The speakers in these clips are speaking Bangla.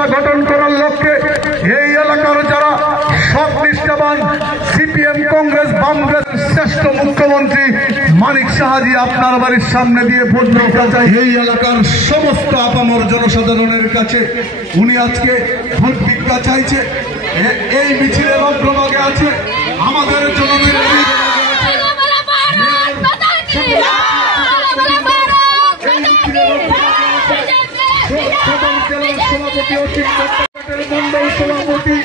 ত্রিপুরা গঠন করার লক্ষ্যে এই এলাকার যারা সৎ নিষ্ঠাবান সিপিএম কংগ্রেস বামগ্রেস শ্রেষ্ঠ মুখ্যমন্ত্রী মানিক সাহাজি আপনার বাড়ির সামনে দিয়ে ভোট ভিক্ষা চাই। এই এলাকার সমস্ত আপামর জনসাধারণের কাছে উনি আজকে ভোট ভিক্ষা চাইছে। এই মিছিলের অগ্রভাগে আছে আমাদের জনগণের মন্ডল সভাপতি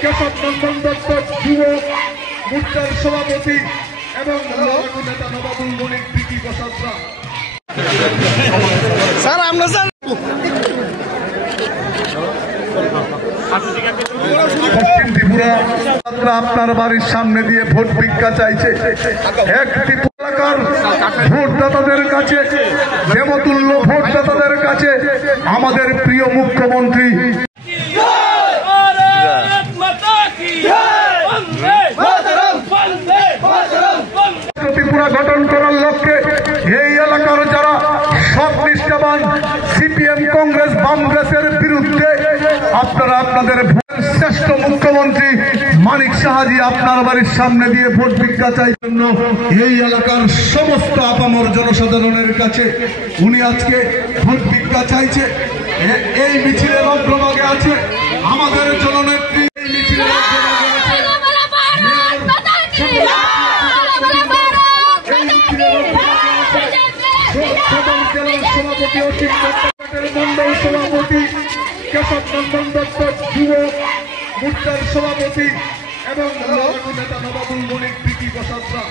কেশব নন্দন দত্ত যুব মোর্চার সভাপতি এবং নেতা নবাবুল মনিক বিকি প্রসাদরা। স্যার আমরা স্যার পশ্চিম ত্রিপুরা আপনার বাড়ির সামনে দিয়ে ভোট ভিক্ষা চাইছে। এক ত্রিপুরা এলাকার ভোটদাতাদের কাছে দেবতুল্য ভোটদাতাদের কাছে আমাদের প্রিয় মুখ্যমন্ত্রী ত্রিপুরা গঠন করার লক্ষ্যে এই এলাকার যারা সৎ নিষ্ঠাবান সিপিএম কংগ্রেস বামগ্রেসের বিরুদ্ধে আপনারা আপনাদের শ্রেষ্ঠ মুখ্যমন্ত্রী মানিক সাহাজি আপনার বাড়ির সামনে দিয়ে ভোট ভিক্ষা চাই জন্য এই এলাকার সমস্ত আপামর জনসাধারণের কাছে উনি আজকে ভোট ভিক্ষা চাইছে। এই মিছিলের অগ্রভাগে আছে আমাদের জননেত্রী। এই মিছিলের মন্ডল সভাপতি কেশব নন্দন দত্ত যুব মোর্চার সভাপতি এবং নেতা নবাবুল মনিক বিকি প্রসাদরা।